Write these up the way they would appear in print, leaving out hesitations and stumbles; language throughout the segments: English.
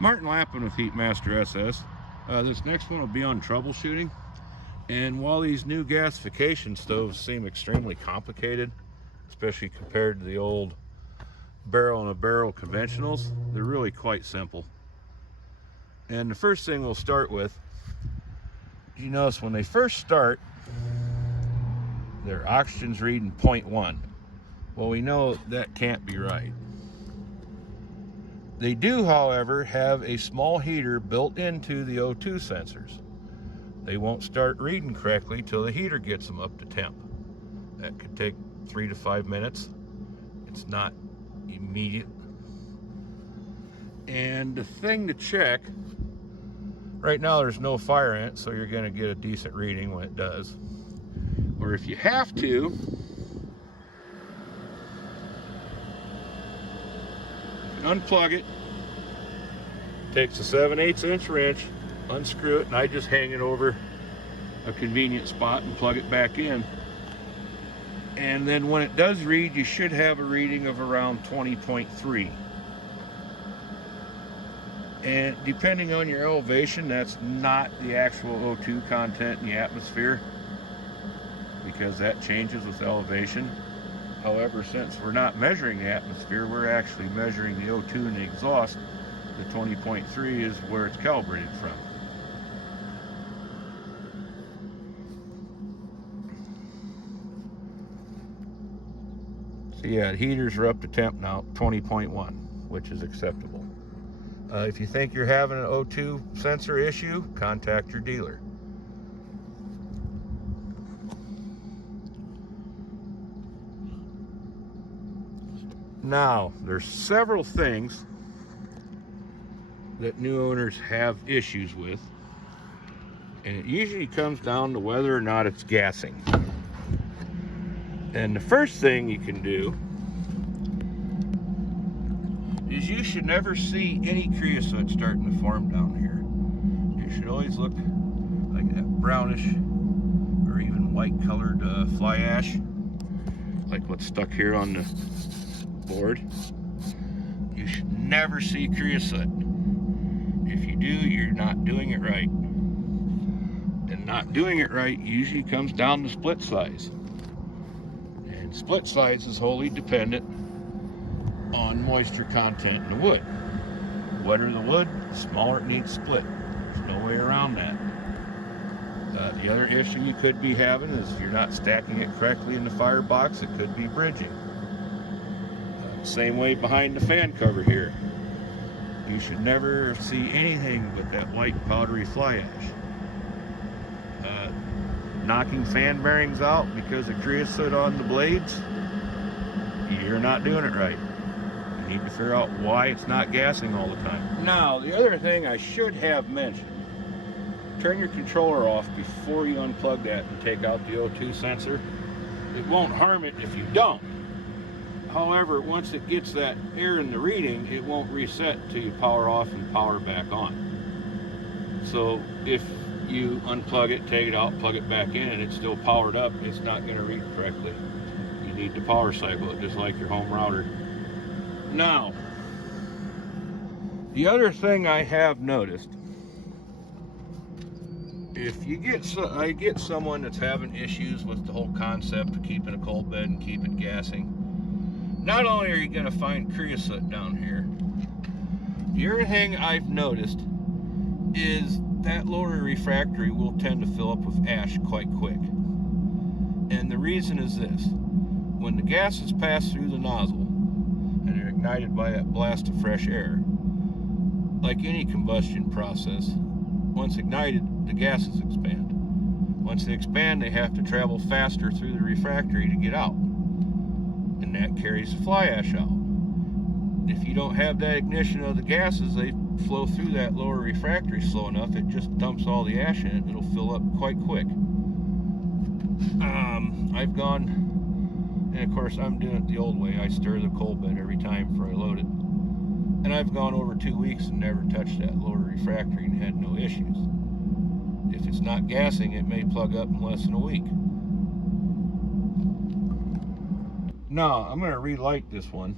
Martin Lappin with HeatMasterss. This next one will be on troubleshooting. And while these new gasification stoves seem extremely complicated, especially compared to the old barrel-in-a-barrel conventionals, they're really quite simple. And the first thing we'll start with, you notice when they first start, their oxygen's reading 0.1. Well, we know that can't be right. They do, however, have a small heater built into the O2 sensors. They won't start reading correctly till the heater gets them up to temp. That could take 3 to 5 minutes. It's not immediate. And the thing to check, right now there's no fire in it, so you're going to get a decent reading when it does. Or if you have to, unplug it, takes a 7/8 inch wrench, unscrew it, and I just hang it over a convenient spot and plug it back in. And then when it does read, you should have a reading of around 20.3. And depending on your elevation, that's not the actual O2 content in the atmosphere, because that changes with elevation. However, since we're not measuring the atmosphere, we're actually measuring the O2 in the exhaust. The 20.3 is where it's calibrated from. So yeah, the heaters are up to temp now, 20.1, which is acceptable. If you think you're having an O2 sensor issue, contact your dealer. Now, there's several things that new owners have issues with, and it usually comes down to whether or not it's gassing. And the first thing you can do is you should never see any creosote starting to form down here. It should always look like that brownish or even white colored fly ash, like what's stuck here on the board. You should never see creosote. If you do, you're not doing it right. And not doing it right usually comes down to split size. And split size is wholly dependent on moisture content in the wood. The wetter the wood, the smaller it needs split. There's no way around that. The other issue you could be having is if you're not stacking it correctly in the firebox, it could be bridging. Same way behind the fan cover here. You should never see anything but that white powdery fly ash. Knocking fan bearings out because of creosote on the blades, you're not doing it right. You need to figure out why it's not gassing all the time. Now, the other thing I should have mentioned, turn your controller off before you unplug that and take out the O2 sensor. It won't harm it if you don't. However, once it gets that air in the reading, it won't reset until you power off and power back on. So if you unplug it, take it out, plug it back in, and it's still powered up, it's not going to read correctly. You need to power cycle it just like your home router. Now, the other thing I have noticed, if you I get someone that's having issues with the whole concept of keeping a cold bed and keep it gassing, not only are you going to find creosote down here, the other thing I've noticed is that lower refractory will tend to fill up with ash quite quick. And the reason is this: when the gases pass through the nozzle and are ignited by that blast of fresh air, like any combustion process, once ignited, the gases expand. Once they expand, they have to travel faster through the refractory to get out. And that carries the fly ash out. If you don't have that ignition of the gases, they flow through that lower refractory slow enough, it just dumps all the ash in it. It'll fill up quite quick. I've gone, and of course I'm doing it the old way. I stir the cold bed every time before I load it. And I've gone over 2 weeks and never touched that lower refractory and had no issues. If it's not gassing, it may plug up in less than a week. Now, I'm going to relight this one,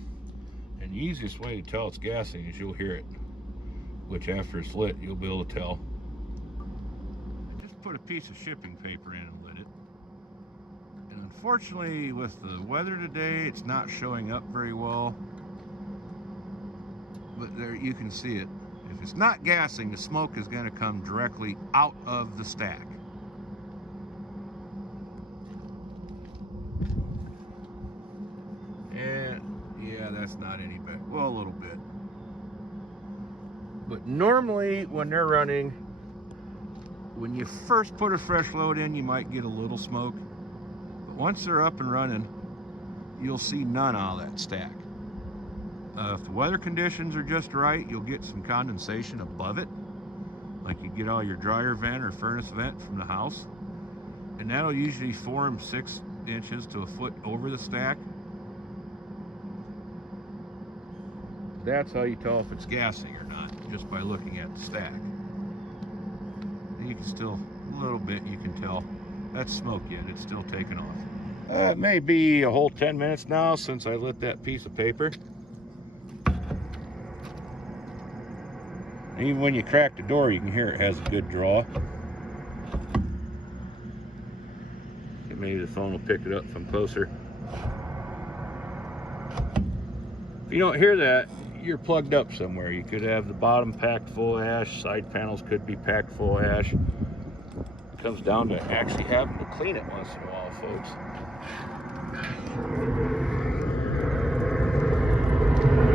and the easiest way to tell it's gassing is you'll hear it. which after it's lit, you'll be able to tell. I just put a piece of shipping paper in and lit it. And unfortunately, with the weather today, it's not showing up very well. But there you can see it. If it's not gassing, the smoke is going to come directly out of the stack. And yeah, that's not any better. Well, a little bit. But normally when they're running, when you first put a fresh load in, you might get a little smoke. But once they're up and running, you'll see none out of that stack. If the weather conditions are just right, you'll get some condensation above it, like you get out your dryer vent or furnace vent from the house. And that'll usually form 6 inches to a foot over the stack. That's how you tell if it's gassing or not, just by looking at the stack. You can still, a little bit, you can tell. That's smoke yet, it's still taking off. It may be a whole 10 minutes now since I lit that piece of paper. Even when you crack the door, you can hear it has a good draw. Maybe the phone will pick it up if I'm closer. If you don't hear that, you're plugged up somewhere. You could have the bottom packed full of ash, side panels could be packed full of ash. It comes down to actually having to clean it once in a while, folks.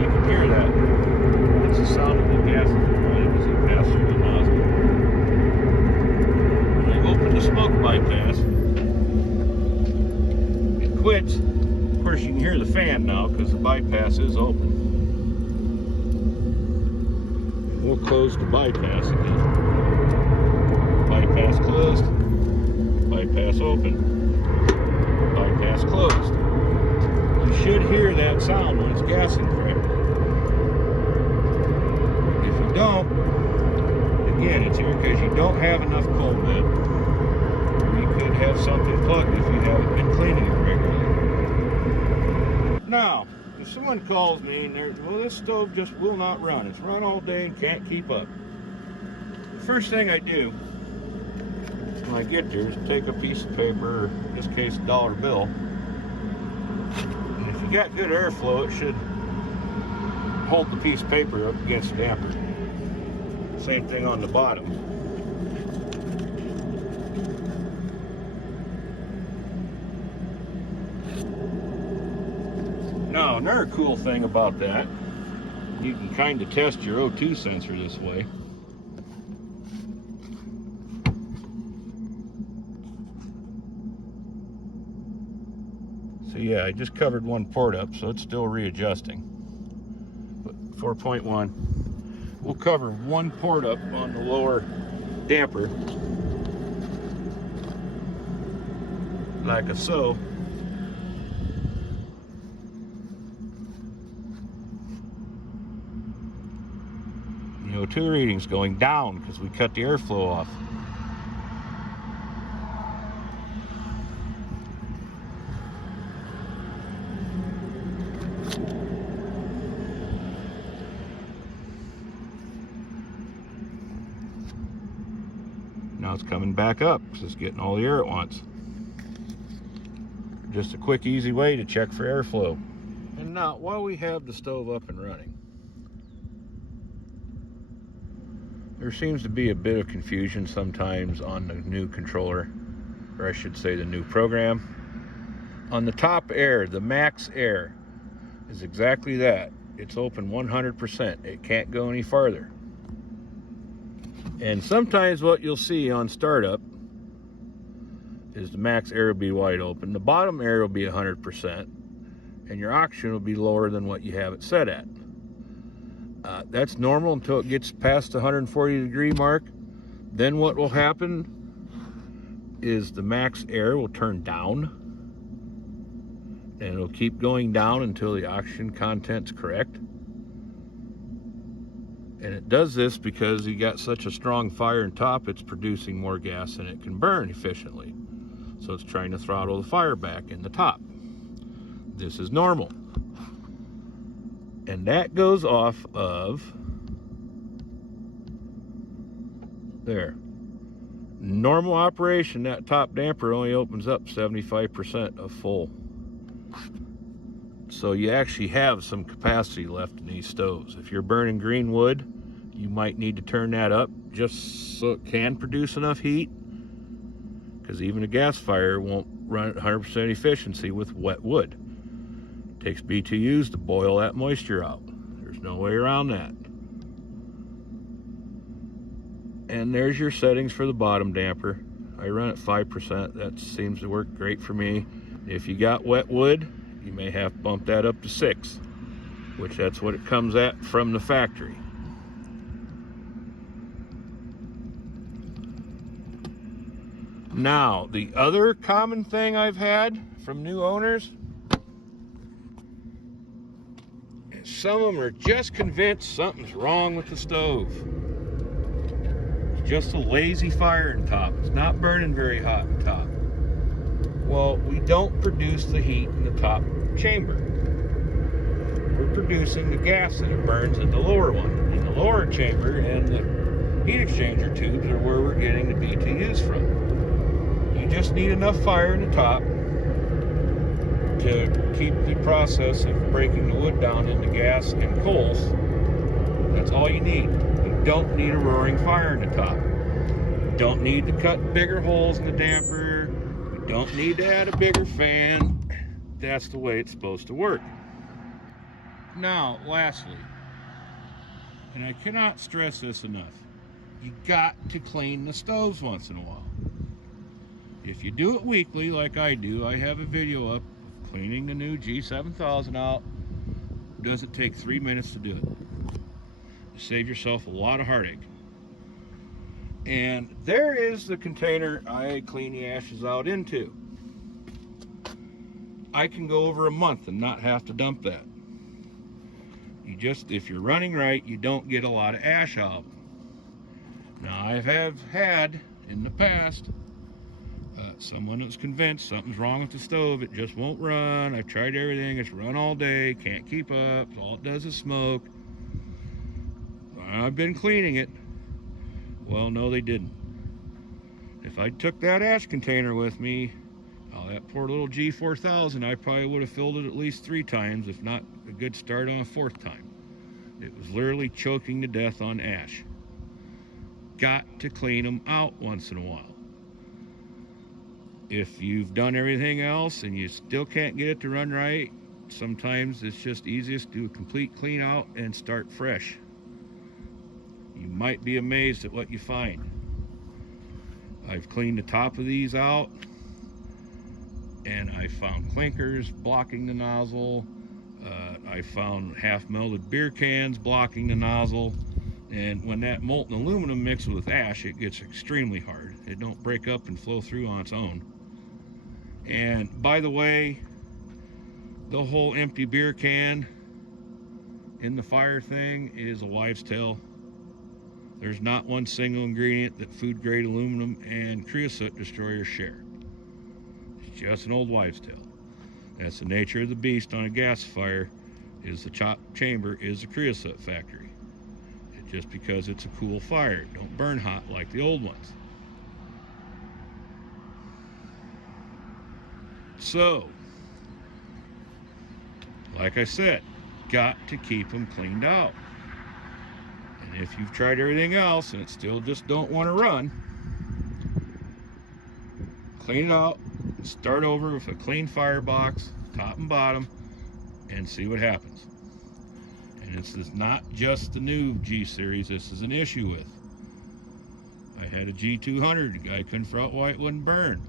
You can hear that. It's the sound of the gases running as it passes through the nozzle. When I open the smoke bypass, it quits. Of course, you can hear the fan now because the bypass is open. We'll close the bypass again. Bypass closed. Bypass open. Bypass closed. You should hear that sound when it's gassing correctly. If you don't, again, it's here because you don't have enough cold bed. Or you could have something plugged if you haven't been cleaning it regularly. Now, if someone calls me and they're, well, this stove just will not run. It's run all day and can't keep up. The first thing I do when I get there is take a piece of paper, or in this case, a dollar bill. And if you got good airflow, it should hold the piece of paper up against the damper. Same thing on the bottom. Now, another cool thing about that, you can kind of test your O2 sensor this way. So yeah, I just covered one port up, so it's still readjusting. But 4.1, we'll cover one port up on the lower damper, like so. The O2 reading's going down because we cut the airflow off. Now it's coming back up because it's getting all the air at once. Just a quick, easy way to check for airflow. And now, while we have the stove up and running, there seems to be a bit of confusion sometimes on the new controller, or I should say the new program. On the top air, the max air is exactly that. It's open 100%. It can't go any farther. And sometimes what you'll see on startup is the max air will be wide open. The bottom air will be 100%, and your oxygen will be lower than what you have it set at. That's normal until it gets past the 140 degree mark. Then what will happen is the max air will turn down, and it'll keep going down until the oxygen content's correct. And it does this because you got such a strong fire in top, it's producing more gas than it can burn efficiently. So it's trying to throttle the fire back in the top. This is normal. And that goes off of There. Normal operation, that top damper only opens up 75% of full. So you actually have some capacity left in these stoves. If you're burning green wood, you might need to turn that up just so it can produce enough heat, because even a gas fire won't run at 100% efficiency with wet wood. It takes BTUs to boil that moisture out. There's no way around that. And there's your settings for the bottom damper. I run at 5%. That seems to work great for me. If you got wet wood, you may have to bump that up to 6, which that's what it comes at from the factory. Now, the other common thing I've had from new owners is some of them are just convinced something's wrong with the stove. It's just a lazy fire in top. It's not burning very hot in top. Well, we don't produce the heat in the top chamber. We're producing the gas that it burns in the lower one. In the lower chamber, and the heat exchanger tubes are where we're getting the BTUs from. You just need enough fire in the top to keep the process of breaking the wood down into gas and coals. That's all you need. You don't need a roaring fire in the top. You don't need to cut bigger holes in the damper. You don't need to add a bigger fan. That's the way it's supposed to work. Now, lastly, and I cannot stress this enough, you got to clean the stoves once in a while. If you do it weekly like I do, I have a video up of cleaning the new G7000 out. It doesn't take 3 minutes to do it. You save yourself a lot of heartache. And there is the container I clean the ashes out into. I can go over a month and not have to dump that. You just, if you're running right, you don't get a lot of ash out. Now, I have had in the past someone that's convinced something's wrong with the stove. It just won't run. I've tried everything. It's run all day. Can't keep up. All it does is smoke. I've been cleaning it. Well, no, they didn't. If I took that ash container with me, that poor little G4000, I probably would have filled it at least 3 times, if not a good start on a 4th time. It was literally choking to death on ash. Got to clean them out once in a while. If you've done everything else and you still can't get it to run right, sometimes it's just easiest to do a complete clean out and start fresh. You might be amazed at what you find. I've cleaned the top of these out, and I found clinkers blocking the nozzle. I found half-melted beer cans blocking the nozzle. And when that molten aluminum mixes with ash, it gets extremely hard. It don't break up and flow through on its own. And by the way, the whole empty beer can in the fire thing is a wives' tale. There's not one single ingredient that food grade aluminum and creosote destroyers share. It's just an old wives' tale. That's the nature of the beast on a gas fire, is the top chamber is a creosote factory. Just because it's a cool fire, it don't burn hot like the old ones. So, like I said, got to keep them cleaned out. And if you've tried everything else and it still just don't want to run, clean it out, start over with a clean firebox, top and bottom, and see what happens. And this is not just the new G Series this is an issue with. I had a G200, the guy couldn't figure out why it wouldn't burn.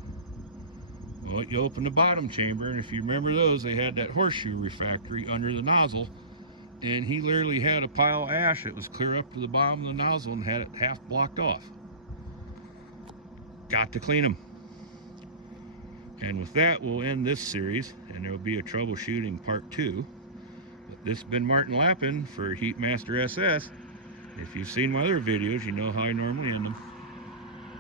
Well, you open the bottom chamber, and if you remember those, they had that horseshoe refractory under the nozzle, and he literally had a pile of ash that was clear up to the bottom of the nozzle and had it half blocked off. Got to clean them. And with that, we'll end this series, and there will be a troubleshooting part 2. This has been Martin Lappin for HeatMasterss. If you've seen my other videos, you know how I normally end them.